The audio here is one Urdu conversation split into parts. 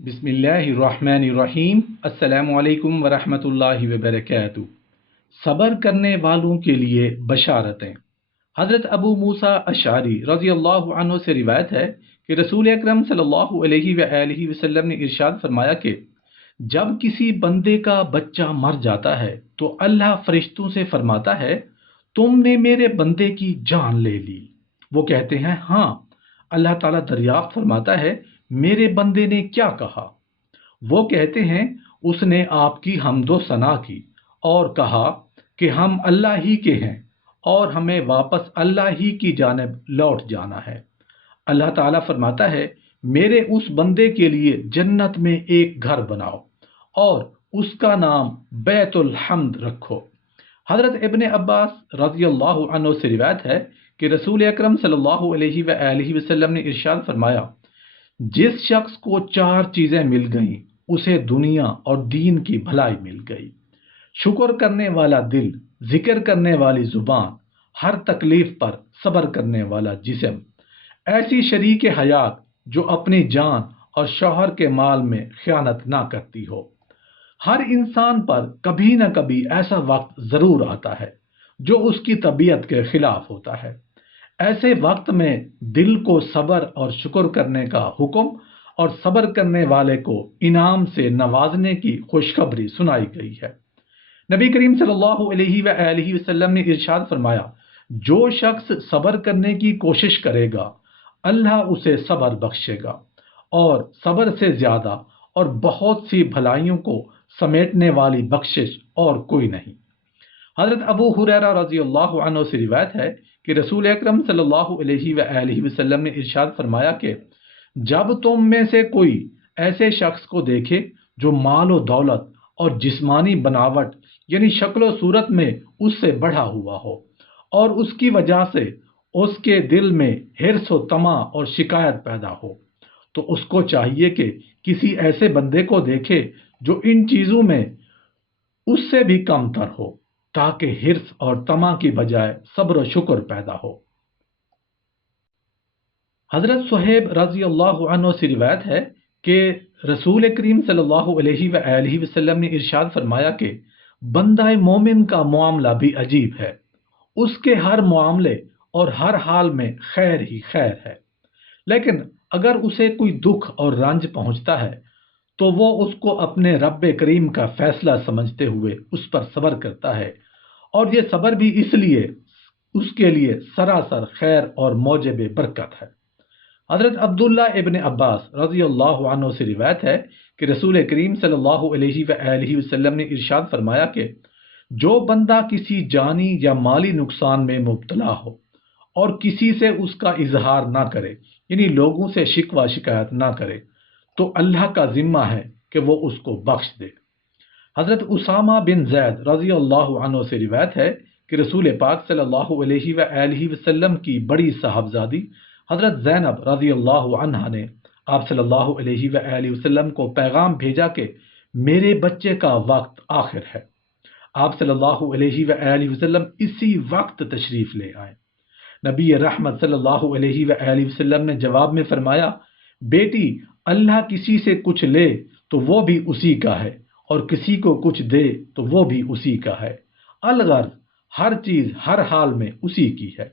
بسم اللہ الرحمن الرحیم۔ السلام علیکم ورحمۃ اللہ وبرکاتہ۔ صبر کرنے والوں کے لیے بشارتیں۔ حضرت ابو موسیٰ اشعری رضی اللہ عنہ سے روایت ہے کہ رسول اکرم صلی اللہ علیہ وآلہ وسلم نے ارشاد فرمایا کہ جب کسی بندے کا بچہ مر جاتا ہے تو اللہ فرشتوں سے فرماتا ہے تم نے میرے بندے کی جان لے لی۔ وہ کہتے ہیں ہاں۔ اللہ تعالیٰ دریافت فرماتا ہے میرے بندے نے کیا کہا؟ وہ کہتے ہیں اس نے آپ کی حمد و ثنا کی اور کہا کہ ہم اللہ ہی کے ہیں اور ہمیں واپس اللہ ہی کی جانب لوٹ جانا ہے۔ اللہ تعالیٰ فرماتا ہے میرے اس بندے کے لیے جنت میں ایک گھر بناؤ اور اس کا نام بیت الحمد رکھو۔ حضرت ابن عباس رضی اللہ عنہ سے روایت ہے کہ رسول اکرم صلی اللہ علیہ وآلہ وسلم نے ارشاد فرمایا جس شخص کو 4 چیزیں مل گئیں اسے دنیا اور دین کی بھلائی مل گئی: شکر کرنے والا دل، ذکر کرنے والی زبان، ہر تکلیف پر صبر کرنے والا جسم، ایسی شریک حیات جو اپنی جان اور شوہر کے مال میں خیانت نہ کرتی ہو۔ ہر انسان پر کبھی نہ کبھی ایسا وقت ضرور آتا ہے جو اس کی طبیعت کے خلاف ہوتا ہے۔ ایسے وقت میں دل کو صبر اور شکر کرنے کا حکم اور صبر کرنے والے کو انعام سے نوازنے کی خوشخبری سنائی گئی ہے۔ نبی کریم صلی اللہ علیہ وآلہ وسلم نے ارشاد فرمایا جو شخص صبر کرنے کی کوشش کرے گا اللہ اسے صبر بخشے گا، اور صبر سے زیادہ اور بہت سی بھلائیوں کو سمیٹنے والی بخشش اور کوئی نہیں۔ حضرت ابو ہریرہ رضی اللہ عنہ سے روایت ہے کہ رسول اکرم صلی اللہ علیہ وآلہ وسلم نے ارشاد فرمایا کہ جب تم میں سے کوئی ایسے شخص کو دیکھے جو مال و دولت اور جسمانی بناوٹ یعنی شکل و صورت میں اس سے بڑھا ہوا ہو اور اس کی وجہ سے اس کے دل میں حرص و طمع اور شکایت پیدا ہو، تو اس کو چاہیے کہ کسی ایسے بندے کو دیکھے جو ان چیزوں میں اس سے بھی کم تر ہو تاکہ حرص اور طمع کی بجائے صبر و شکر پیدا ہو۔ حضرت صہیب رضی اللہ عنہ سے روایت ہے کہ رسول کریم صلی اللہ علیہ وآلہ وسلم نے ارشاد فرمایا کہ بندہ مومن کا معاملہ بھی عجیب ہے، اس کے ہر معاملے اور ہر حال میں خیر ہی خیر ہے، لیکن اگر اسے کوئی دکھ اور رنج پہنچتا ہے تو وہ اس کو اپنے رب کریم کا فیصلہ سمجھتے ہوئے اس پر صبر کرتا ہے، اور یہ صبر بھی اس لیے اس کے لیے سراسر خیر اور موجب برکت ہے۔ حضرت عبداللہ ابن عباس رضی اللہ عنہ سے روایت ہے کہ رسول کریم صلی اللہ علیہ وآلہ وسلم نے ارشاد فرمایا کہ جو بندہ کسی جانی یا مالی نقصان میں مبتلا ہو اور کسی سے اس کا اظہار نہ کرے یعنی لوگوں سے شکوہ شکایت نہ کرے تو اللہ کا ذمہ ہے کہ وہ اس کو بخش دے۔ حضرت اسامہ بن زید رضی اللہ عنہ سے روایت ہے کہ رسول پاک صلی اللہ علیہ وآلہ وسلم کی بڑی صاحبزادی حضرت زینب رضی اللہ عنہا نے آپ صلی اللہ علیہ وآلہ وسلم کو پیغام بھیجا کہ میرے بچے کا وقت آخر ہے۔ آپ صلی اللہ علیہ وآلہ وسلم اسی وقت تشریف لے آئے۔ نبی رحمت صلی اللہ علیہ وآلہ وسلم نے جواب میں فرمایا بیٹی، اللہ کسی سے کچھ لے تو وہ بھی اسی کا ہے اور کسی کو کچھ دے تو وہ بھی اسی کا ہے، الغرض ہر چیز ہر حال میں اسی کی ہے۔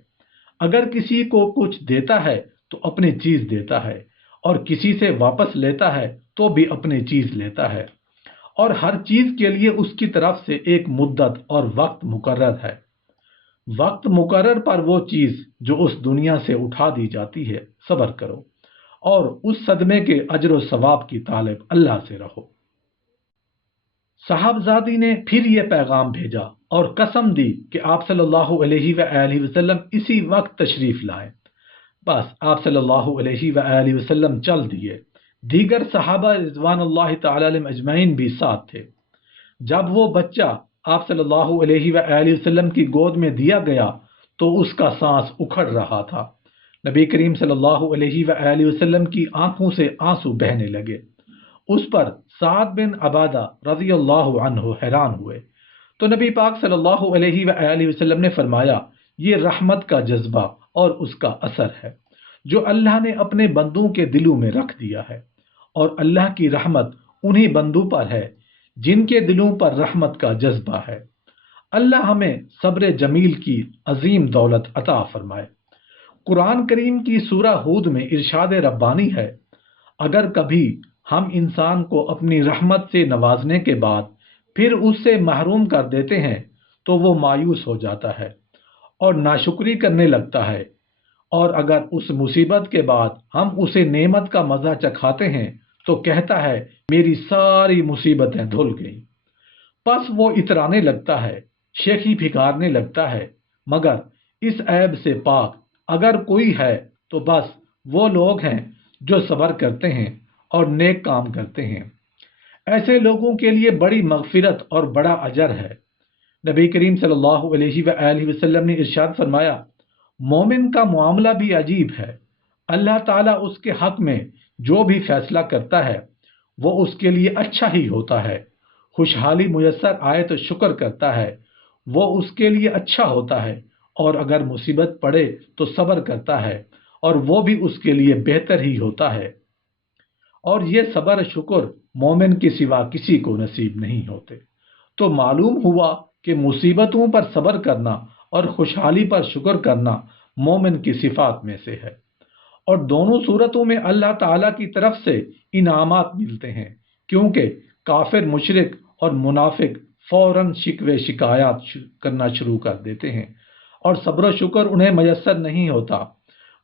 اگر کسی کو کچھ دیتا ہے تو اپنی چیز دیتا ہے، اور کسی سے واپس لیتا ہے تو بھی اپنی چیز لیتا ہے، اور ہر چیز کے لیے اس کی طرف سے ایک مدت اور وقت مقرر ہے۔ وقت مقرر پر وہ چیز جو اس دنیا سے اٹھا دی جاتی ہے صبر کرو، اور اس صدمے کے اجر و ثواب کی طالب اللہ سے رہو۔ صاحبزادی نے پھر یہ پیغام بھیجا اور قسم دی کہ آپ صلی اللہ علیہ وآلہ وسلم اسی وقت تشریف لائے۔ بس آپ صلی اللہ علیہ وآلہ وسلم چل دیے۔ دیگر صحابہ رضوان اللہ تعالی علیہم اجمعین بھی ساتھ تھے۔ جب وہ بچہ آپ صلی اللہ علیہ وآلہ وسلم کی گود میں دیا گیا تو اس کا سانس اکھڑ رہا تھا۔ نبی کریم صلی اللہ علیہ وآلہ وسلم کی آنکھوں سے آنسو بہنے لگے۔ اس پر سعد بن عبادہ رضی اللہ عنہ حیران ہوئے تو نبی پاک صلی اللہ علیہ وآلہ وسلم نے فرمایا یہ رحمت کا جذبہ اور اس کا اثر ہے جو اللہ نے اپنے بندوں کے دلوں میں رکھ دیا ہے، اور اللہ کی رحمت انہی بندوں پر ہے جن کے دلوں پر رحمت کا جذبہ ہے۔ اللہ ہمیں صبر جمیل کی عظیم دولت عطا فرمائے۔ قرآن کریم کی سورہ ہود میں ارشاد ربانی ہے، اگر کبھی ہم انسان کو اپنی رحمت سے نوازنے کے بعد پھر اس سے محروم کر دیتے ہیں تو وہ مایوس ہو جاتا ہے اور ناشکری کرنے لگتا ہے، اور اگر اس مصیبت کے بعد ہم اسے نعمت کا مزہ چکھاتے ہیں تو کہتا ہے میری ساری مصیبتیں دھل گئیں۔ پس وہ اترانے لگتا ہے، شیخی پھکارنے لگتا ہے، مگر اس عیب سے پاک اگر کوئی ہے تو بس وہ لوگ ہیں جو صبر کرتے ہیں اور نیک کام کرتے ہیں۔ ایسے لوگوں کے لیے بڑی مغفرت اور بڑا اجر ہے۔ نبی کریم صلی اللہ علیہ وآلہ وسلم نے ارشاد فرمایا، مومن کا معاملہ بھی عجیب ہے، اللہ تعالیٰ اس کے حق میں جو بھی فیصلہ کرتا ہے وہ اس کے لیے اچھا ہی ہوتا ہے۔ خوشحالی میسر آئے تو شکر کرتا ہے، وہ اس کے لیے اچھا ہوتا ہے، اور اگر مصیبت پڑے تو صبر کرتا ہے، اور وہ بھی اس کے لیے بہتر ہی ہوتا ہے۔ اور یہ صبر شکر مومن کے سوا کسی کو نصیب نہیں ہوتے۔ تو معلوم ہوا کہ مصیبتوں پر صبر کرنا اور خوشحالی پر شکر کرنا مومن کی صفات میں سے ہے، اور دونوں صورتوں میں اللہ تعالیٰ کی طرف سے انعامات ملتے ہیں، کیونکہ کافر مشرک اور منافق فوراً شکوے شکایات کرنا شروع کر دیتے ہیں، اور صبر و شکر انہیں میسر نہیں ہوتا۔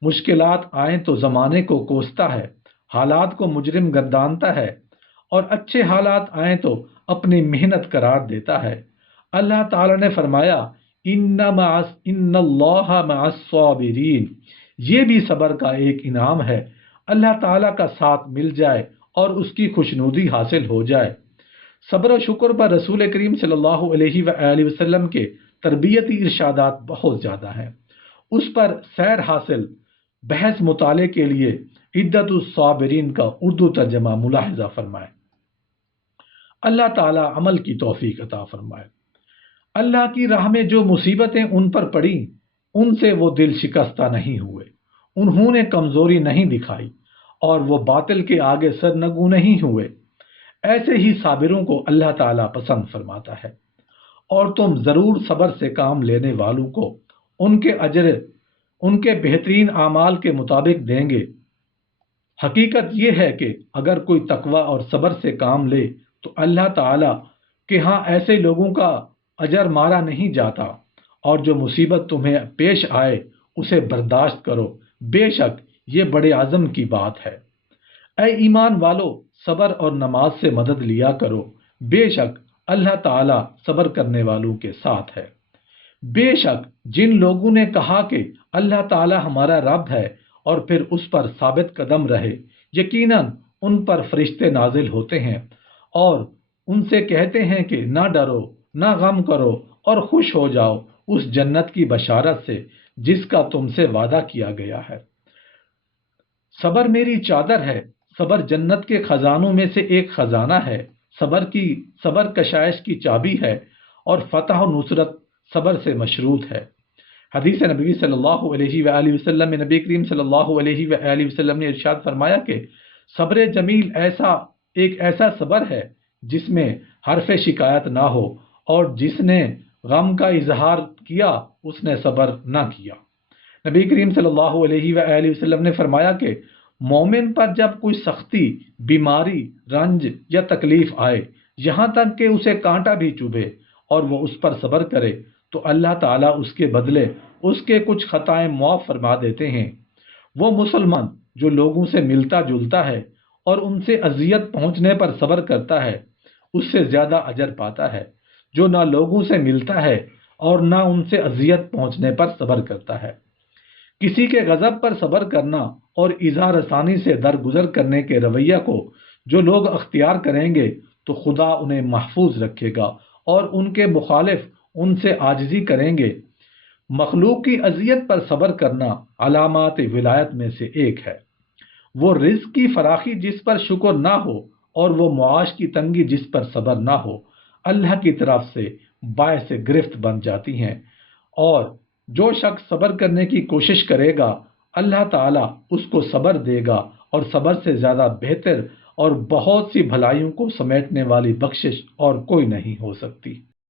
مشکلات آئیں تو زمانے کو کوستا ہے، حالات کو مجرم گردانتا ہے، اور اچھے حالات آئیں تو اپنی محنت قرار دیتا ہے۔ اللہ تعالیٰ نے فرمایا ان اللہ مع الصابرین، یہ بھی صبر کا ایک انعام ہے، اللہ تعالیٰ کا ساتھ مل جائے اور اس کی خوشنودی حاصل ہو جائے۔ صبر و شکر پر رسول کریم صلی اللہ علیہ وآلہ وسلم کے تربیتی ارشادات بہت زیادہ ہیں۔ اس پر سیر حاصل بحث مطالعے کے لیے عدت الصابرین کا اردو ترجمہ ملاحظہ فرمائے۔ اللہ تعالیٰ عمل کی توفیق عطا فرمائے۔ اللہ کی راہ میں جو مصیبتیں ان پر پڑیں ان سے وہ دل شکستہ نہیں ہوئے، انہوں نے کمزوری نہیں دکھائی، اور وہ باطل کے آگے سرنگوں نہیں ہوئے۔ ایسے ہی صابروں کو اللہ تعالیٰ پسند فرماتا ہے، اور تم ضرور صبر سے کام لینے والوں کو ان کے اجر ان کے بہترین اعمال کے مطابق دیں گے۔ حقیقت یہ ہے کہ اگر کوئی تقوی اور صبر سے کام لے تو اللہ تعالیٰ کہ ہاں ایسے لوگوں کا اجر مارا نہیں جاتا، اور جو مصیبت تمہیں پیش آئے اسے برداشت کرو، بے شک یہ بڑے عزم کی بات ہے۔ اے ایمان والو، صبر اور نماز سے مدد لیا کرو، بے شک اللہ تعالیٰ صبر کرنے والوں کے ساتھ ہے۔ بے شک جن لوگوں نے کہا کہ اللہ تعالیٰ ہمارا رب ہے اور پھر اس پر ثابت قدم رہے، یقیناً ان پر فرشتے نازل ہوتے ہیں اور ان سے کہتے ہیں کہ نہ ڈرو، نہ غم کرو، اور خوش ہو جاؤ اس جنت کی بشارت سے جس کا تم سے وعدہ کیا گیا ہے۔ صبر میری چادر ہے، صبر جنت کے خزانوں میں سے ایک خزانہ ہے، صبر کشائش کی چابی ہے، اور فتح و نصرت صبر سے مشروط ہے۔ حدیث نبی صلی اللہ علیہ وآلہ وسلم میں نبی کریم صلی اللہ علیہ وآلہ وسلم نے ارشاد فرمایا کہ صبر جمیل ایک ایسا صبر ہے جس میں حرف شکایت نہ ہو، اور جس نے غم کا اظہار کیا اس نے صبر نہ کیا۔ نبی کریم صلی اللہ علیہ وآلہ وسلم نے فرمایا کہ مومن پر جب کوئی سختی، بیماری، رنج یا تکلیف آئے، یہاں تک کہ اسے کانٹا بھی چبھے، اور وہ اس پر صبر کرے تو اللہ تعالیٰ اس کے بدلے اس کے کچھ خطائیں معاف فرما دیتے ہیں۔ وہ مسلمان جو لوگوں سے ملتا جلتا ہے اور ان سے اذیت پہنچنے پر صبر کرتا ہے اس سے زیادہ اجر پاتا ہے جو نہ لوگوں سے ملتا ہے اور نہ ان سے اذیت پہنچنے پر صبر کرتا ہے۔ کسی کے غضب پر صبر کرنا اور اظہار رسانی سے درگزر کرنے کے رویہ کو جو لوگ اختیار کریں گے تو خدا انہیں محفوظ رکھے گا، اور ان کے مخالف ان سے عاجزی کریں گے۔ مخلوق کی اذیت پر صبر کرنا علامات ولایت میں سے ایک ہے۔ وہ رزق کی فراخی جس پر شکر نہ ہو اور وہ معاش کی تنگی جس پر صبر نہ ہو اللہ کی طرف سے باعث گرفت بن جاتی ہیں، اور جو شخص صبر کرنے کی کوشش کرے گا اللہ تعالیٰ اس کو صبر دے گا، اور صبر سے زیادہ بہتر اور بہت سی بھلائیوں کو سمیٹنے والی بخشش اور کوئی نہیں ہو سکتی۔